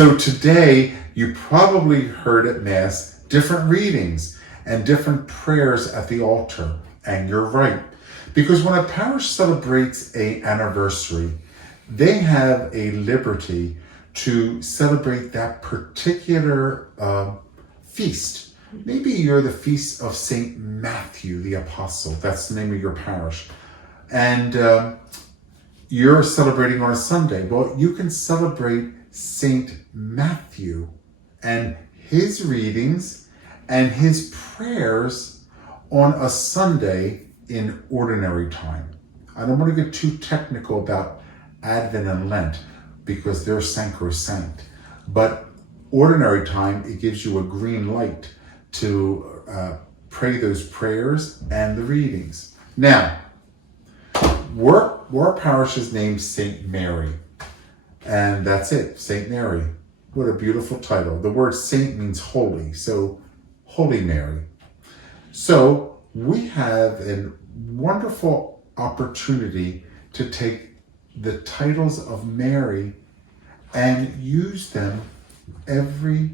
So today, you probably heard at Mass different readings and different prayers at the altar. And you're right. Because when a parish celebrates an anniversary, they have a liberty to celebrate that particular feast. Maybe you're the feast of Saint Matthew the Apostle. That's the name of your parish. And you're celebrating on a Sunday. Well, you can celebrate Saint Matthew and his readings and his prayers on a Sunday in ordinary time. I don't want to get too technical about Advent and Lent because they're sacrosanct. But ordinary time, it gives you a green light to pray those prayers and the readings. Now, our parish is named St. Mary. And that's it, St. Mary. What a beautiful title. The word saint means holy, so Holy Mary. So we have a wonderful opportunity to take the titles of Mary and use them every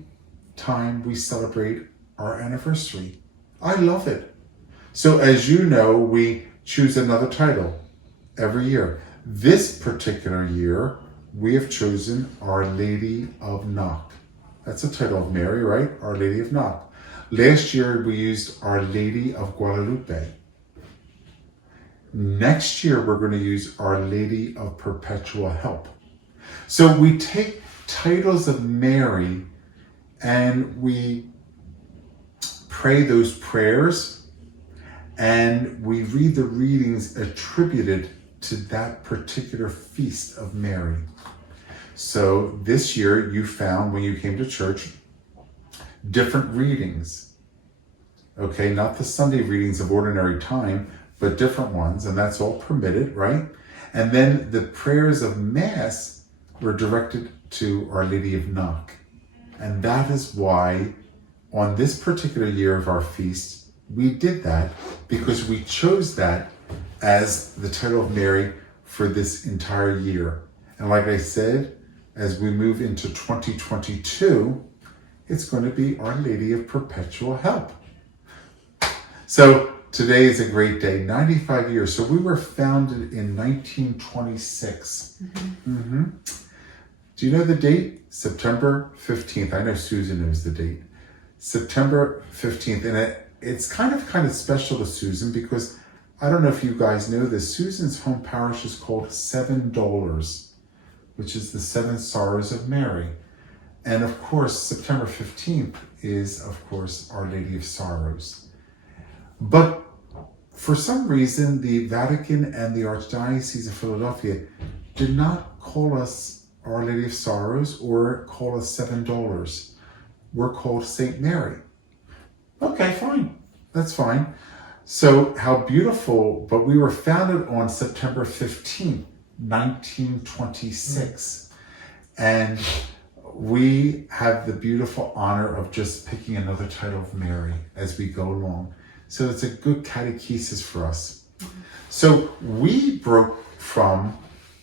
time we celebrate our anniversary. I love it. So as you know, we choose another title every year. This particular year, we have chosen Our Lady of Knock. That's the title of Mary, right? Our Lady of Knock. Last year, we used Our Lady of Guadalupe. Next year, we're going to use Our Lady of Perpetual Help. So we take titles of Mary and we pray those prayers and we read the readings attributed to that particular feast of Mary. So this year you found when you came to church different readings. Okay, not the Sunday readings of ordinary time, but different ones, and that's all permitted, right? And then the prayers of Mass were directed to Our Lady of Knock. And that is why on this particular year of our feast, we did that because we chose that as the title of Mary for this entire year. And like I said, as we move into 2022, it's going to be Our Lady of Perpetual Help. So today is a great day, 95 years. So we were founded in 1926. Do you know the date? September 15th. I know Susan knows the date. September 15th. And it's kind of special to Susan because I don't know if you guys know this. Susan's home parish is called $7, which is the 7 Sorrows of Mary. And of course, September 15th is, of course, Our Lady of Sorrows. But for some reason, the Vatican and the Archdiocese of Philadelphia did not call us Our Lady of Sorrows or call us $7. We're called St. Mary. Okay, fine. That's fine. So how beautiful, but we were founded on September 15th, 1926. And we have the beautiful honor of just picking another title of Mary as we go along. So it's a good catechesis for us. So we broke from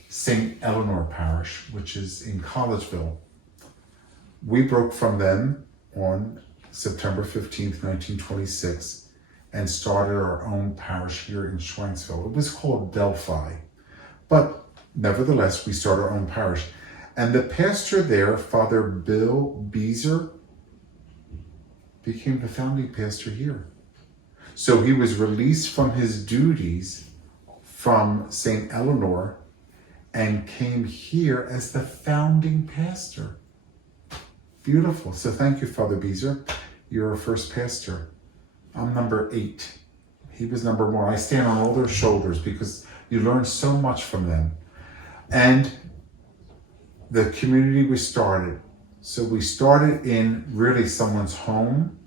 St. Eleanor Parish, which is in Collegeville. We broke from them on September 15th, 1926. And started our own parish here in Schweinsville. It was called Delphi, but nevertheless, we started our own parish. And the pastor there, Father Bellopede, became the founding pastor here. So he was released from his duties from St. Eleanor and came here as the founding pastor. Beautiful. So thank you, Father Bellopede. You're our first pastor. I'm number 8. He was number 1. I stand on all their shoulders because you learn so much from them. And the community we started. So we started in really someone's home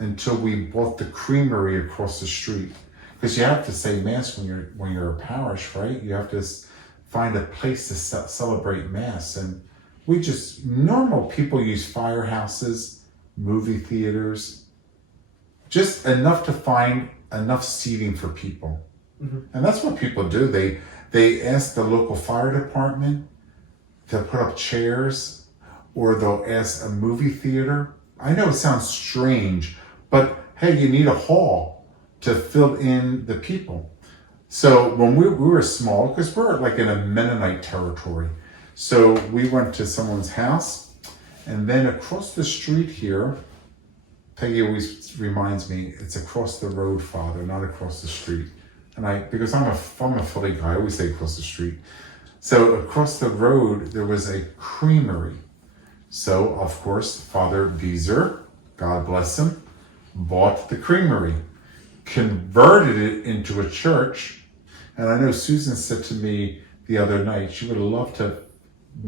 until we bought the creamery across the street. Because you have to say Mass when you're a parish, right? You have to find a place to celebrate Mass. And we just, normal people use firehouses, movie theaters, just enough to find enough seating for people. And that's what people do. They ask the local fire department to put up chairs, or they'll ask a movie theater. I know it sounds strange, but hey, you need a hall to fill in the people. So when we were small, because we're like in a Mennonite territory, so we went to someone's house, and then across the street here, Peggy always reminds me, it's across the road, Father, not across the street. And because I'm a Philly guy, I always say across the street. So across the road, there was a creamery. So, of course, Father Beezer, God bless him, bought the creamery, converted it into a church. And I know Susan said to me the other night, she would have loved to have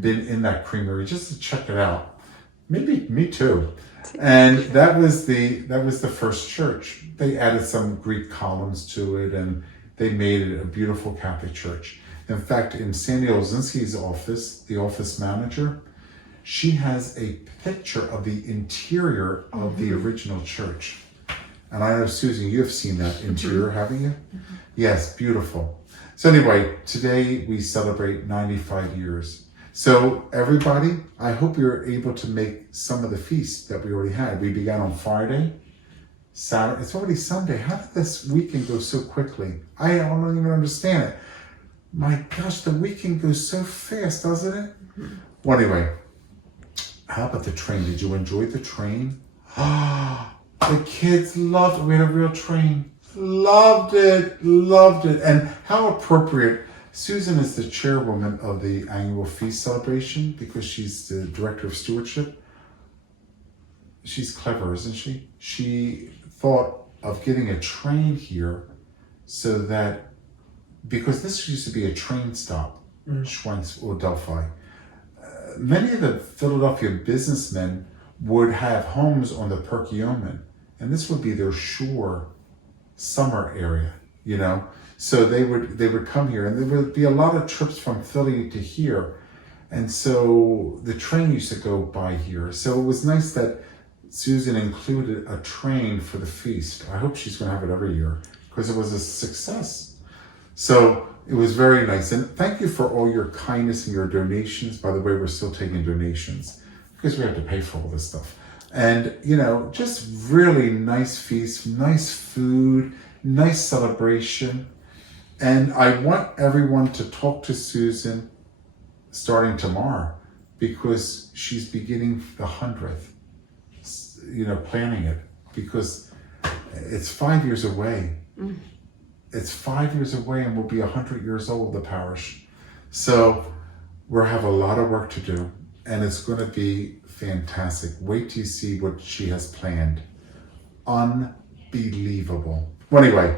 been in that creamery just to check it out. Maybe me too. And that was the first church. They added some Greek columns to it, and they made it a beautiful Catholic church. In fact, in Sandy Olzinski's office, the office manager, she has a picture of the interior of the original church. And I know, Susan, you've seen that interior, haven't you? Yes, beautiful. So anyway, today we celebrate 95 years. So everybody, I hope you're able to make some of the feasts that we already had. We began on Friday, Saturday. It's already Sunday. How did this weekend go so quickly? I don't even understand it. My gosh, the weekend goes so fast, doesn't it? Well, anyway, how about the train? Did you enjoy the train? The kids loved it. We had a real train. Loved it. And how appropriate. Susan is the chairwoman of the annual feast celebration because she's the director of stewardship. She's clever, isn't she? She thought of getting a train here so that, because this used to be a train stop, Schwenks or Delphi. Many of the Philadelphia businessmen would have homes on the Perkiomen, and this would be their shore summer area, you know. So they would come here, and there would be a lot of trips from Philly to here. And so the train used to go by here. So it was nice that Susan included a train for the feast. I hope she's going to have it every year because it was a success. So it was very nice. And thank you for all your kindness and your donations. By the way, we're still taking donations because we have to pay for all this stuff. And, you know, just really nice feast, nice food, nice celebration. And I want everyone to talk to Susan starting tomorrow because she's beginning the 100th, you know, planning it because it's 5 years away. It's 5 years away and we'll be 100 years old, the parish. So we'll have a lot of work to do and it's going to be fantastic. Wait till you see what she has planned. Unbelievable. Well, anyway,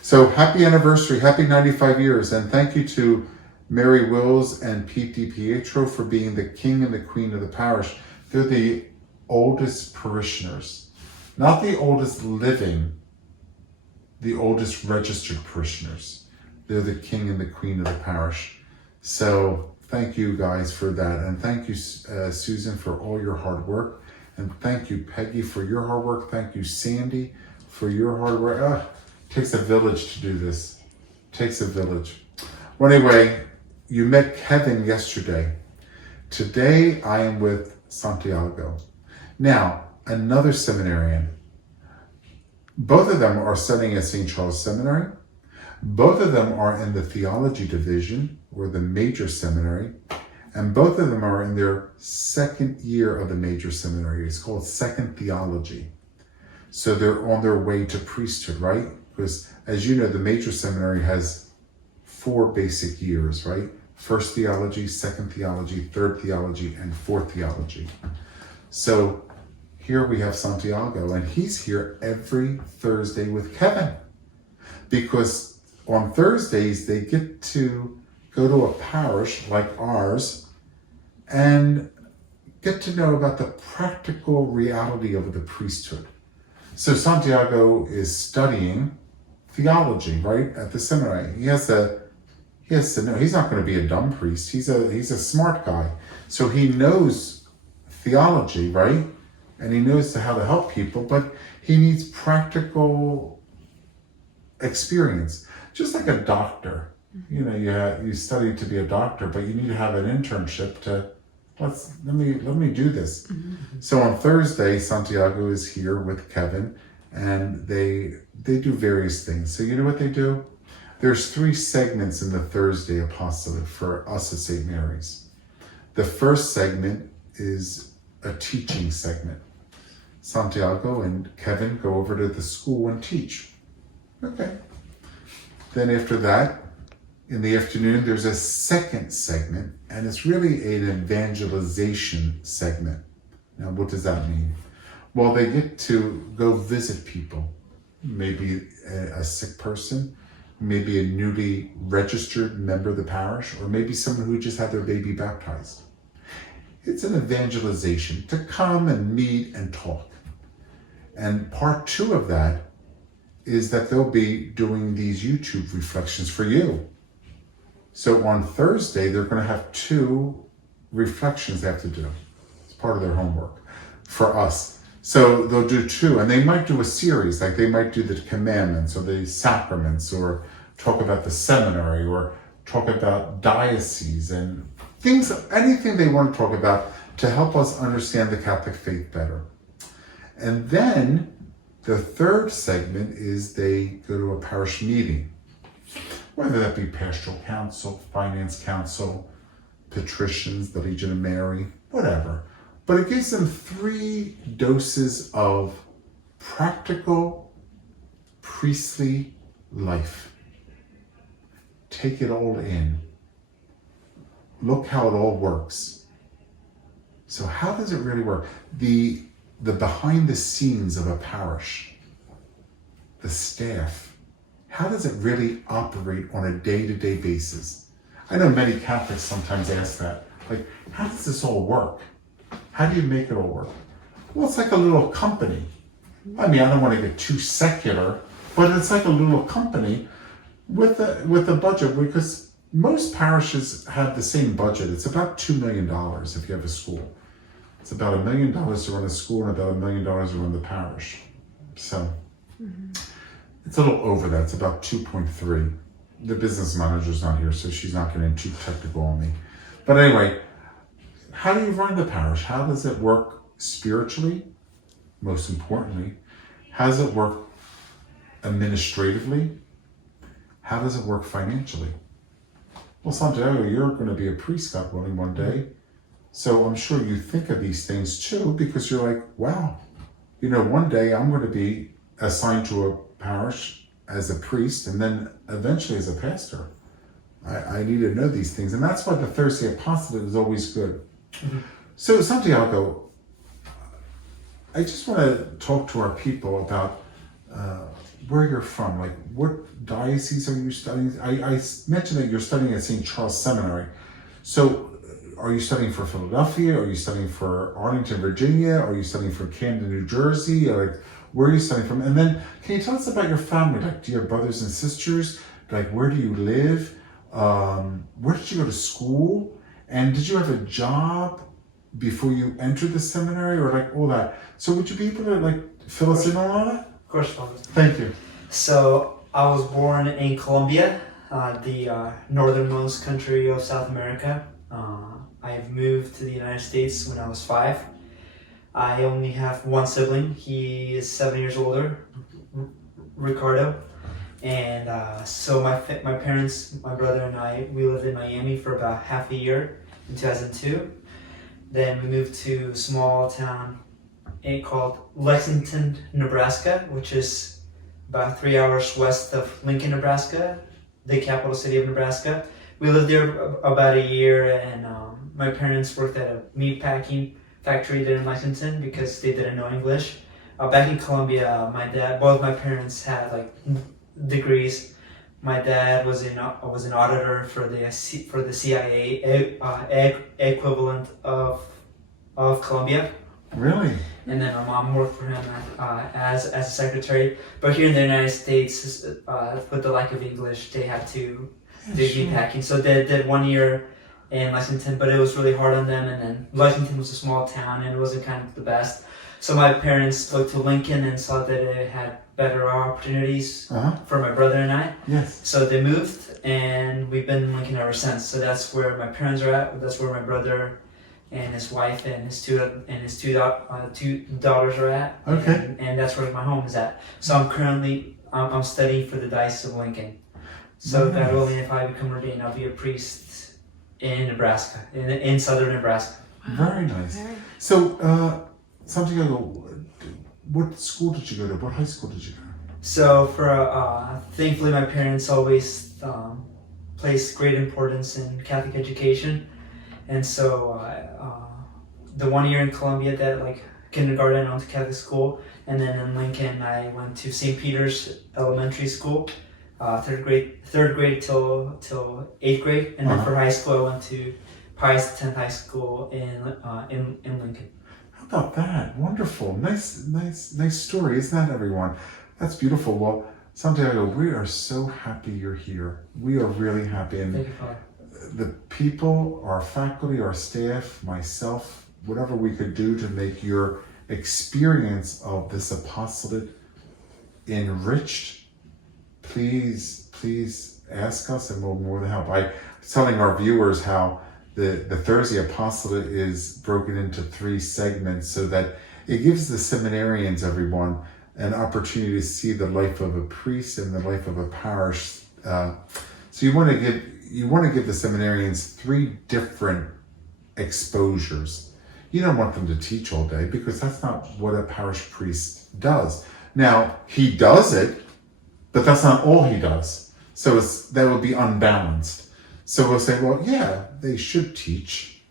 so happy anniversary, happy 95 years, and thank you to Mary Wills and Pete DiPietro for being the king and the queen of the parish. They're the oldest parishioners, not the oldest living, the oldest registered parishioners. They're the king and the queen of the parish. So thank you guys for that, and thank you, Susan, for all your hard work, and thank you, Peggy, for your hard work. Thank you, Sandy, for your hard work. Takes a village to do this. Takes a village. Well, anyway, you met Kevin yesterday. Today, I am with Santiago. Now, another seminarian. Both of them are studying at Saint Charles Seminary. Both of them are in the theology division, or the major seminary. And both of them are in their second year of the major seminary. It's called second theology. So they're on their way to priesthood, right? Because as you know, the major seminary has 4 basic years, right? First theology, second theology, third theology, and fourth theology. So here we have Santiago, and he's here every Thursday with Kevin. Because on Thursdays, they get to go to a parish like ours and get to know about the practical reality of the priesthood. So Santiago is studying theology, right, at the seminary. He has to know. He's not going to be a dumb priest. He's a smart guy. So he knows theology, right? And he knows how to help people, but he needs practical experience. Just like a doctor. You know, you study to be a doctor, but you need to have an internship to Let me do this. So on Thursday, Santiago is here with Kevin, and they do various things. So you know what they do? There's 3 segments in the Thursday apostolate for us at St. Mary's. The first segment is a teaching segment. Santiago and Kevin go over to the school and teach. Okay. Then after that, in the afternoon, there's a second segment, and it's really an evangelization segment. Now, what does that mean? Well, they get to go visit people, maybe a sick person, maybe a newly registered member of the parish, or maybe someone who just had their baby baptized. It's an evangelization to come and meet and talk. And part 2 of that is that they'll be doing these YouTube reflections for you. So on Thursday, they're going to have 2 reflections they have to do. It's part of their homework for us. So they'll do 2, and they might do a series, like they might do the commandments or the sacraments, or talk about the seminary, or talk about diocese and things, anything they want to talk about to help us understand the Catholic faith better. And then the third segment is they go to a parish meeting, whether that be pastoral council, finance council, patricians, the Legion of Mary, whatever. But it gives them 3 doses of practical priestly life. Take it all in. Look how it all works. So how does it really work? The behind the scenes of a parish, the staff, how does it really operate on a day-to-day basis? I know many Catholics sometimes ask that, like, how does this all work? How do you make it all work? Well, it's like a little company. I mean, I don't want to get too secular, but it's like a little company with a budget, because most parishes have the same budget. It's about $2 million if you have a school. It's about $1 million to run a school and about $1 million to run the parish. So it's a little over that. It's about 2.3. The business manager's not here, so she's not getting too technical on me. But anyway, how do you run the parish? How does it work spiritually? Most importantly, how does it work administratively? How does it work financially? Well, Santiago, you're going to be a priest, God willing, one day. So I'm sure you think of these things too, because you're like, wow, you know, one day I'm going to be assigned to a parish as a priest, and then eventually as a pastor. I need to know these things. And that's why the Thursday apostolate is always good. So Santiago, I just want to talk to our people about where you're from. Like, what diocese are you studying? I mentioned that you're studying at Saint Charles Seminary. So are you studying for Philadelphia? Are you studying for Arlington, Virginia? Are you studying for Camden, New Jersey? Or like, where are you studying from? And then can you tell us about your family? Like, do you have brothers and sisters? Like, where do you live? Where did you go to school? And did you have a job before you entered the seminary, or like all that? So would you be able to like fill us in on all that? Of course, Father. Thank you. So I was born in Colombia, the northernmost country of South America. I moved to the United States when I was 5. I only have one sibling. He is 7 years older, Ricardo. And so my parents, my brother and I, we lived in Miami for about half a year in 2002. Then we moved to a small town called Lexington, Nebraska, which is about 3 hours west of Lincoln, Nebraska, the capital city of Nebraska. We lived there about a year, and my parents worked at a meat packing factory there in Lexington because they didn't know English. Back in Colombia, both my parents had like degrees. My dad was an auditor for the CIA equivalent of Colombia. Really? And then my mom worked for him as a secretary. But here in the United States, with the lack of English, they had to do meat packing. So they did 1 year in Lexington, but it was really hard on them. And then Lexington was a small town, and it wasn't kind of the best. So my parents looked to Lincoln and saw that it had better opportunities for my brother and I. Yes. So they moved, and we've been in Lincoln ever since. So that's where my parents are at. That's where my brother and his wife and his two daughters are at. Okay. And that's where my home is at. So I'm studying for the Diocese of Lincoln. So Nice. God willing, if I become ordained, I'll be a priest in Nebraska, in southern Nebraska. Very nice. So, Santiago, what school did you go to? What high school did you go to? So thankfully, my parents always placed great importance in Catholic education, and so the 1 year in Columbia that like kindergarten I went to Catholic school, and then in Lincoln I went to St. Peter's Elementary School, third grade till 8th grade, and then for high school I went to Pius X High School in Lincoln. How about that? Wonderful. Nice story, isn't that, everyone? That's beautiful. Well, Santiago, we are so happy you're here. We are really happy. And Thank you, Father. the people, our faculty, our staff, myself, whatever we could do to make your experience of this apostolate enriched, please ask us and we'll more than help. I was telling our viewers how the Thursday apostolate is broken into 3 segments so that it gives the seminarians, everyone, an opportunity to see the life of a priest and the life of a parish. So you want to give the seminarians 3 different exposures. You don't want them to teach all day because that's not what a parish priest does. Now, he does it, but that's not all he does. So that will be unbalanced. So we'll say, well, yeah, they should teach.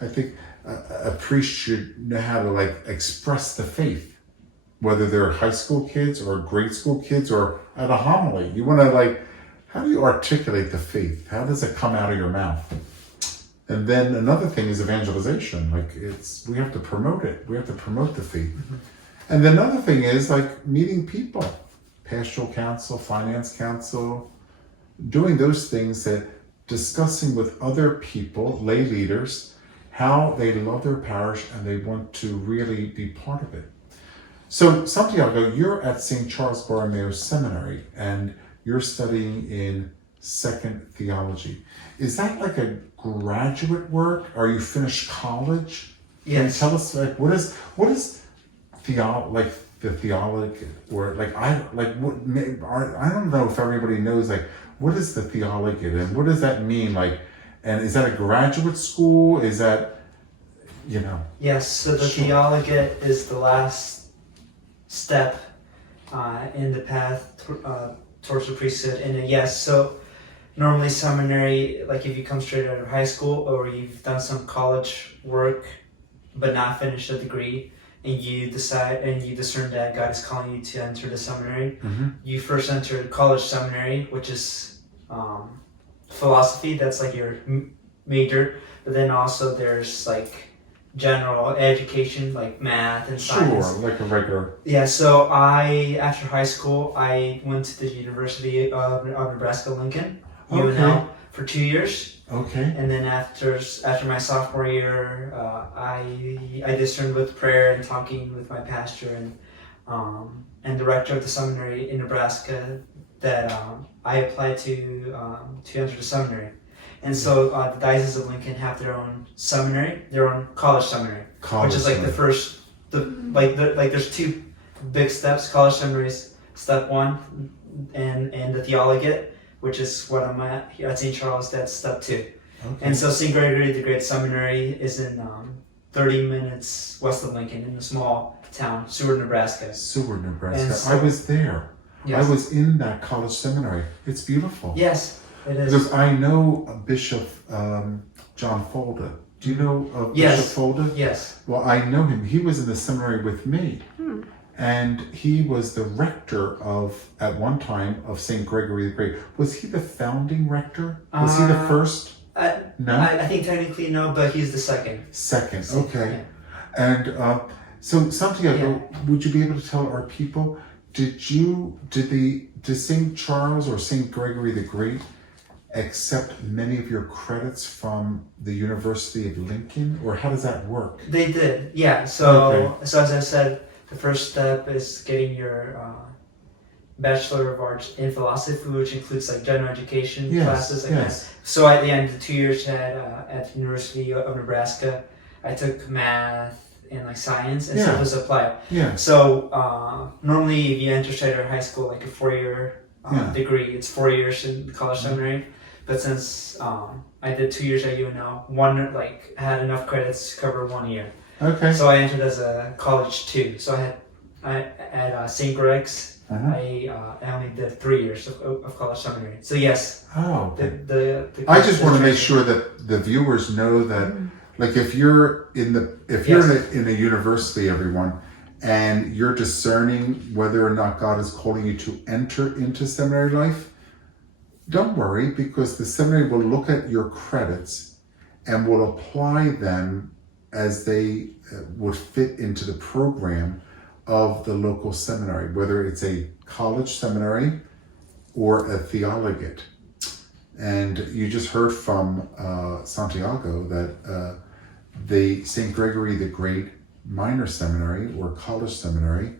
I think a priest should know how to express the faith, whether they're high school kids or grade school kids or at a homily. You want to how do you articulate the faith? How does it come out of your mouth? And then another thing is evangelization. We have to promote it. We have to promote the faith. Mm-hmm. And then another thing is meeting people, pastoral council, finance council, doing those things discussing with other people, lay leaders, how they love their parish and they want to really be part of it. So, Santiago, you're at Saint Charles Borromeo Seminary and you're studying in second theology. Is that a graduate work? Are you finished college? Yes. Can you tell us what is the theology, or I don't know if everybody knows what is the theology and what does that mean? And is that a graduate school? Is that Yes. So the theologate is the last step in the path towards the priesthood. And yes, so normally seminary, if you come straight out of high school or you've done some college work but not finished a degree, and you discern that God is calling you to enter the seminary, mm-hmm. you first enter college seminary, which is philosophy. That's your major, but then also there's general education, math and science. Sure, a regular. Yeah, so after high school, I went to the University of Nebraska, Lincoln, UNL, for 2 years. Okay. And then after my sophomore year, I discerned with prayer and talking with my pastor and director of the seminary in Nebraska that I applied to enter the seminary. And so the Diocese of Lincoln have their own seminary, their own college seminary, which is the first. There's 2 big steps. College seminary is step 1, and the theologate, which is what I'm at here at Saint Charles. That's step 2. Okay. And so St. Gregory the Great Seminary is in 30 minutes west of Lincoln in a small town, Seward, Nebraska. Seward, Nebraska. So, I was there. Yes. I was in that college seminary. It's beautiful. Yes, it is. Because I know Bishop John Folda. Do you know Bishop Folda? Yes. Well, I know him. He was in the seminary with me. And he was the rector at one time, of St. Gregory the Great. Was he the founding rector? Was he the first? No? I think technically no, but he's the second. Second, okay. Yeah. And so Santiago, would you be able to tell our people, did St. Charles or St. Gregory the Great accept many of your credits from the University of Lincoln, or how does that work? They did, yeah. So as I said, the first step is getting your Bachelor of Arts in Philosophy, which includes general education classes. Yes. So at the end of the 2 years at the University of Nebraska, I took math and like science, and Yeah. so it was applied. Yeah. So normally if you enter straight out of high school, like a 4-year Yeah. degree, it's 4 years in college seminary. But since I did 2 years at UNL, I had enough credits to cover 1 year. Okay. So I entered as a college 2. So I at St. Greg's. I only did 3 years of college seminary. So yes. Oh. Okay. The I just want to make sure that the viewers know that, like, if you're in a university, everyone, and you're discerning whether or not God is calling you to enter into seminary life, don't worry, because the seminary will look at your credits and will apply them as they would fit into the program of the local seminary, whether it's a college seminary or a theologate. And you just heard from Santiago that the St. Gregory the Great minor seminary or college seminary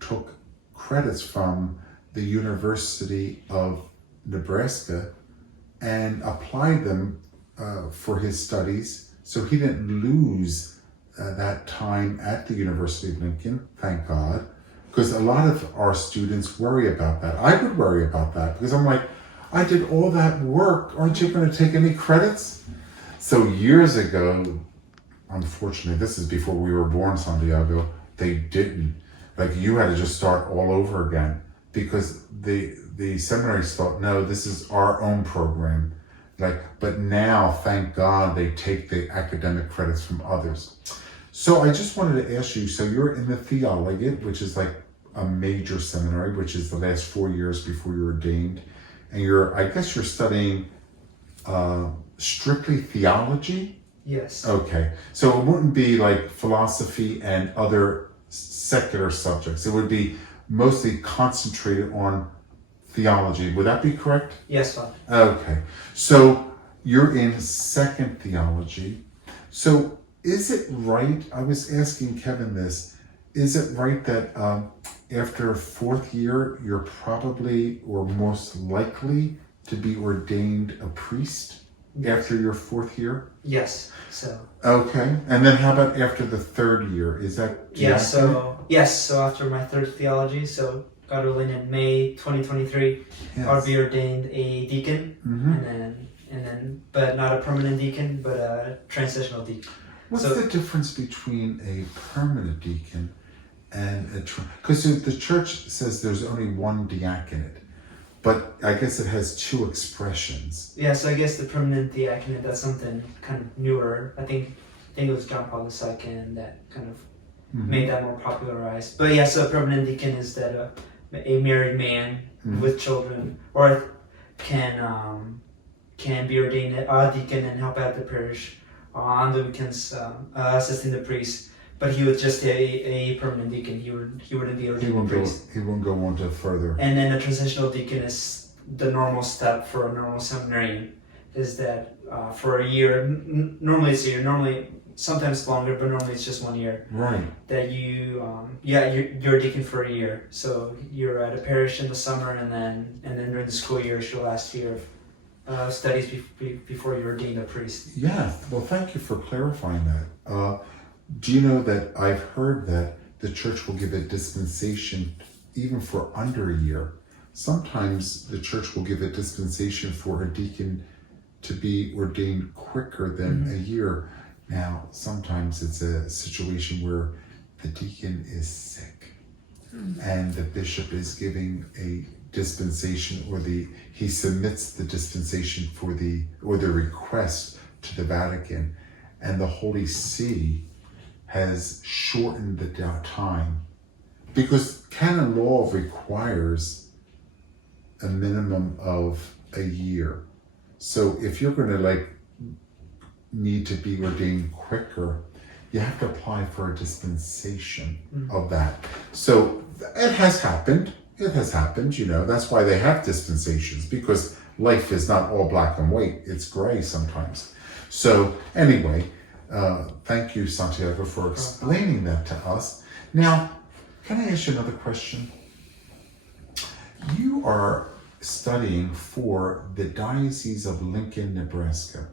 took credits from the University of Nebraska and applied them for his studies. So he didn't lose that time at the University of Lincoln, thank God, because a lot of our students worry about that. I would worry about that because I'm like, I did all that work, aren't you going to take any credits? So years ago, unfortunately, this is before we were born, Santiago, they didn't. Like, you had to just start all over again because the seminaries thought, no, this is our own program. But now, thank God, they take the academic credits from others. So I just wanted to ask you, so you're in the theologate, which is like a major seminary, which is the last 4 years before you're ordained. And I guess you're studying strictly theology? Yes. Okay. So it wouldn't be like philosophy and other secular subjects. It would be mostly concentrated on theology. Would that be correct? Yes, Father. Okay. So you're in second theology. So is it right, I was asking Kevin this, is it right that after 4th year, you're probably or most likely to be ordained a priest after your 4th year? Yes. So. Okay. And then how about after the 3rd year? Is that? Yes. So after my 3rd theology, so God willing, in May 2023, Yes. I'll be ordained a deacon, and then, but not a permanent deacon, but a transitional deacon. What's the difference between a permanent deacon and because the church says there's only one diaconate, but I guess it has 2 expressions. Yeah, so I guess the permanent diaconate, that's something kind of newer. I think it was John Paul II that kind of made that more popularized. But yeah, so a permanent deacon is that a married man with children, or can be ordained a deacon and help out the parish on the weekends, assisting the priest. But he was just a permanent deacon. He wouldn't be ordained a priest. He wouldn't go on to further. And then a transitional deacon is the normal step for a normal seminarian. Is that for a year? Normally it's a year. Normally, sometimes longer, but normally it's just 1 year. Right. That you're a deacon for a year. So you're at a parish in the summer, and then during the school year, it's your last year of studies before you're ordained a priest. Yeah. Well, thank you for clarifying that. Do you know that I've heard that the church will give a dispensation even for under a year? Sometimes the church will give a dispensation for a deacon to be ordained quicker than a year. Now, sometimes it's a situation where the deacon is sick and the bishop is giving a dispensation, or he submits the dispensation or the request to the Vatican, and the Holy See has shortened the time, because canon law requires a minimum of a year. So if you're going to need to be ordained quicker, you have to apply for a dispensation of that. So it has happened. That's why they have dispensations, because life is not all black and white. It's gray sometimes. So anyway, thank you, Santiago, for explaining that to us. Now, can I ask you another question? You are studying for the Diocese of Lincoln, Nebraska.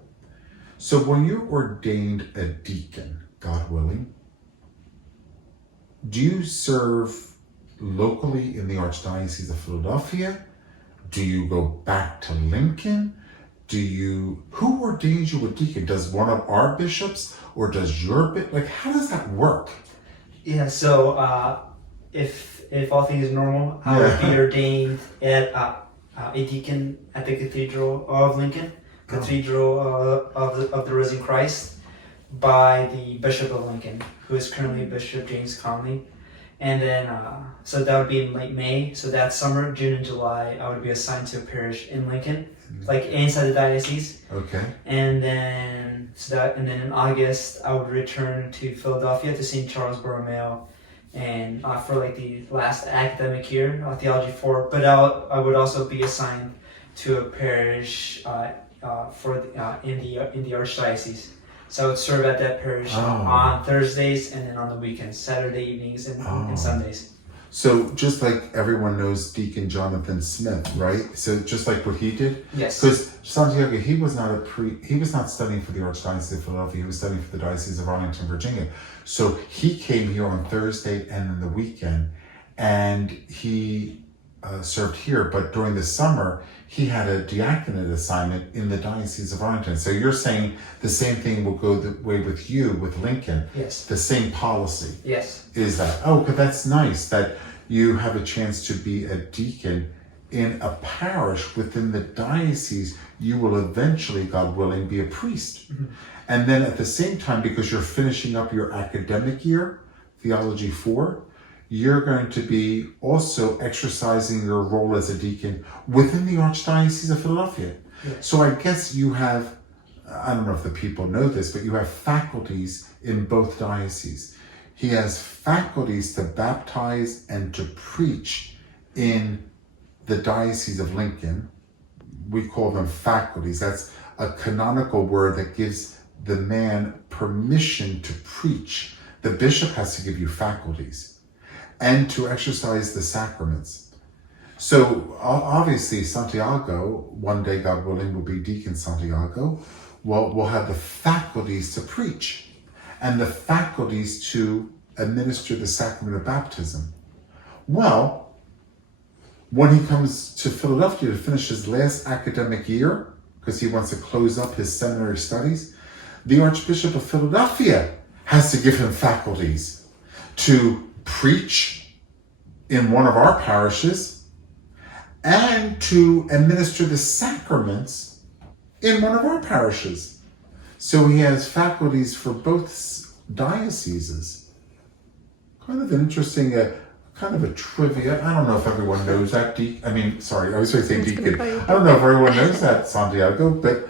So when you're ordained a deacon, God willing, do you serve locally in the Archdiocese of Philadelphia? Do you go back to Lincoln? Who ordains you a deacon? Does one of our bishops or does your how does that work? Yeah, so if all things normal, I would be ordained at a deacon at the Cathedral of Lincoln, Cathedral of the Risen Christ, by the Bishop of Lincoln, who is currently Bishop James Conley. And then, so that would be in late May. So that summer, June and July, I would be assigned to a parish in Lincoln, like inside the diocese. Okay. And then, in August, I would return to Philadelphia to Saint Charles Borromeo, and for like the last academic year, Theology 4. But I would also be assigned to a parish in the Archdiocese. So I would serve at that parish on Thursdays and then on the weekends, Saturday evenings and Sundays. So just like everyone knows Deacon Jonathan Smith, right? So just like what he did? Yes. Because Santiago, he was not studying for the Archdiocese of Philadelphia, he was studying for the Diocese of Arlington, Virginia. So he came here on Thursday and then the weekend, and he served here, but during the summer, he had a diaconate assignment in the Diocese of Arlington. So you're saying the same thing will go the way with you, with Lincoln? Yes. The same policy? Yes. Is that, but that's nice that you have a chance to be a deacon in a parish within the diocese. You will eventually, God willing, be a priest. Mm-hmm. And then at the same time, because you're finishing up your academic year, Theology 4, you're going to be also exercising your role as a deacon within the Archdiocese of Philadelphia. Yes. So I guess you have, I don't know if the people know this, but you have faculties in both dioceses. He has faculties to baptize and to preach in the Diocese of Lincoln. We call them faculties. That's a canonical word that gives the man permission to preach. The bishop has to give you faculties and to exercise the sacraments. So obviously Santiago, one day God willing, will be Deacon Santiago, will have the faculties to preach and the faculties to administer the sacrament of baptism. Well, when he comes to Philadelphia to finish his last academic year, because he wants to close up his seminary studies, the Archbishop of Philadelphia has to give him faculties to preach in one of our parishes and to administer the sacraments in one of our parishes. So he has faculties for both dioceses. Kind of an interesting, kind of a trivia. I don't know if everyone knows that. I was going to say deacon. I don't know if everyone knows that, Santiago, but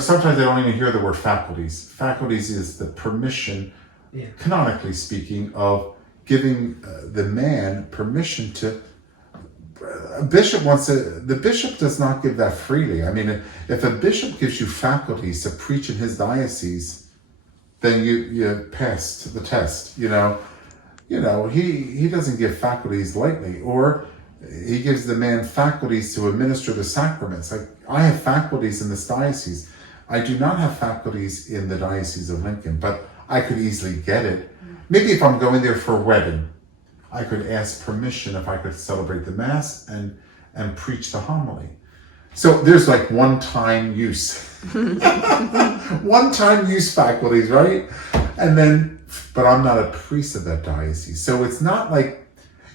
sometimes they don't even hear the word faculties. Faculties is the permission, canonically speaking, of giving the man permission to. The bishop does not give that freely. I mean, if a bishop gives you faculties to preach in his diocese, then you passed the test. He doesn't give faculties lightly, or he gives the man faculties to administer the sacraments. Like, I have faculties in this diocese. I do not have faculties in the Diocese of Lincoln, but I could easily get it. Maybe if I'm going there for a wedding, I could ask permission if I could celebrate the Mass and preach the homily. So there's like one-time use. One-time use faculties, right? But I'm not a priest of that diocese. So it's not like,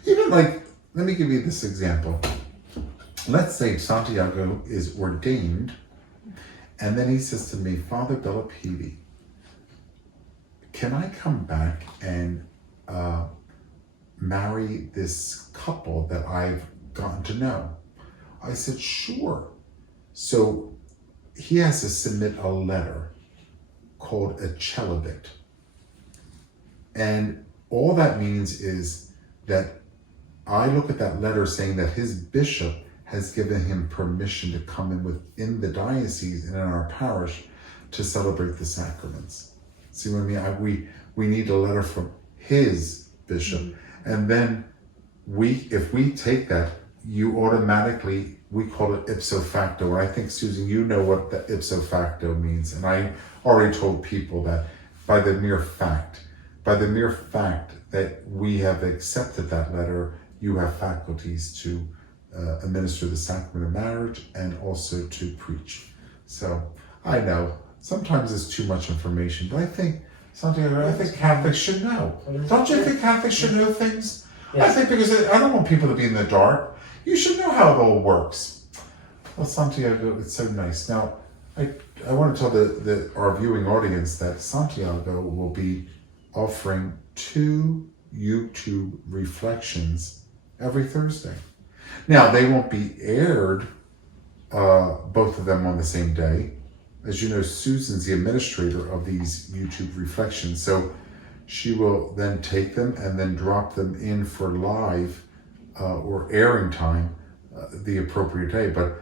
let me give you this example. Let's say Santiago is ordained, and then he says to me, Father Bellopede, can I come back and marry this couple that I've gotten to know? I said, sure. So he has to submit a letter called a celibate. And all that means is that I look at that letter saying that his bishop has given him permission to come in within the diocese and in our parish to celebrate the sacraments. See what I mean? We need a letter from his bishop. Mm-hmm. And then if we take that, you automatically, we call it ipso facto. And I think, Susan, you know what the ipso facto means. And I already told people that by the mere fact that we have accepted that letter, you have faculties to administer the sacrament of marriage and also to preach. So I know sometimes it's too much information, but I think Catholics should know. Don't you think Catholics should know things? Yes. I think because I don't want people to be in the dark. You should know how it all works. Well, Santiago, it's so nice. Now, I want to tell our viewing audience that Santiago will be offering 2 YouTube reflections every Thursday. Now, they won't be aired, both of them on the same day. As you know, Susan's the administrator of these YouTube reflections, so she will then take them and then drop them in for live or airing time the appropriate day. But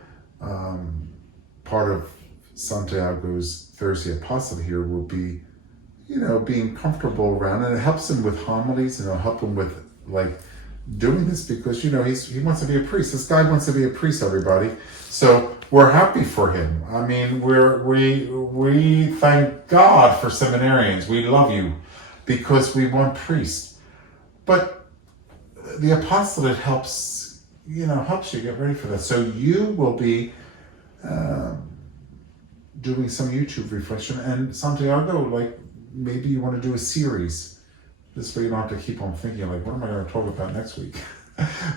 part of Santiago's Thursday Apostolate here will be, being comfortable around, and it helps him with homilies, and it'll help him with doing this because he wants to be a priest. This guy wants to be a priest, everybody. So we're happy for him. I mean, we thank God for seminarians. We love you because we want priests. But the apostolate helps you get ready for that. So you will be doing some YouTube reflection, and Santiago, maybe you want to do a series. This way you don't have to keep on thinking, what am I going to talk about next week?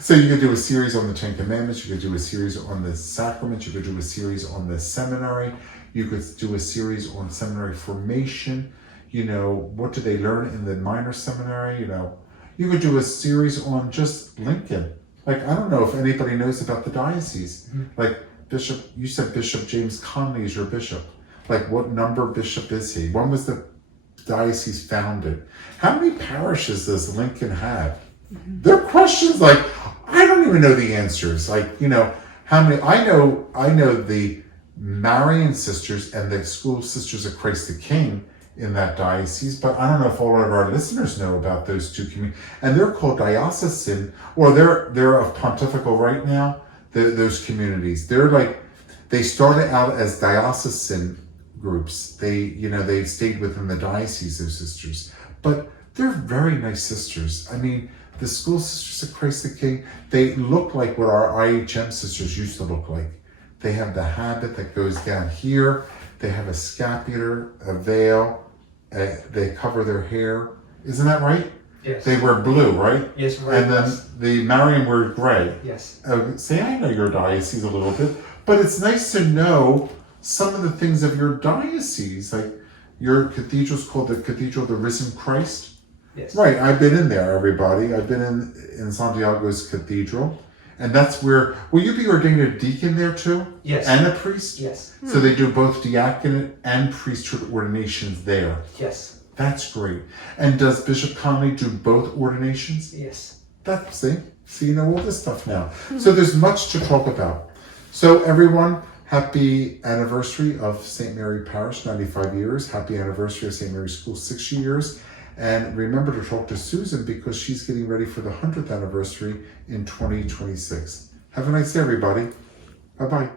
So you could do a series on the 10 Commandments, you could do a series on the sacraments, you could do a series on the seminary, you could do a series on seminary formation, what do they learn in the minor seminary, You could do a series on just Lincoln. I don't know if anybody knows about the diocese. Bishop, you said Bishop James Conley is your bishop. What number bishop is he? When was the diocese founded? How many parishes does Lincoln have? There are questions I don't even know the answers. How many? I know the Marian sisters and the School of Sisters of Christ the King in that diocese, but I don't know if all of our listeners know about those two communities. And they're called diocesan, or they're of pontifical right now. Those communities, they started out as diocesan groups. They stayed within the diocese, those sisters, but they're very nice sisters. I mean, the School Sisters of Christ the King, they look like what our IHM sisters used to look like. They have the habit that goes down here. They have a scapular, a veil. They cover their hair. Isn't that right? Yes. They wear blue, right? Yes, right. And then the Marian wear gray. Yes. See, I know your diocese a little bit, but it's nice to know some of the things of your diocese. Your cathedral's called the Cathedral of the Risen Christ. Yes. Right, I've been in there, everybody. I've been in Santiago's cathedral. And that's where, will you be ordained a deacon there too? Yes. And a priest? Yes. So they do both diaconate and priesthood ordinations there. Yes. That's great. And does Bishop Conley do both ordinations? Yes. See, you know all this stuff now. So there's much to talk about. So everyone, happy anniversary of St. Mary Parish, 95 years. Happy anniversary of St. Mary School, 60 years. And remember to talk to Susan because she's getting ready for the 100th anniversary in 2026. Have a nice day, everybody. Bye-bye.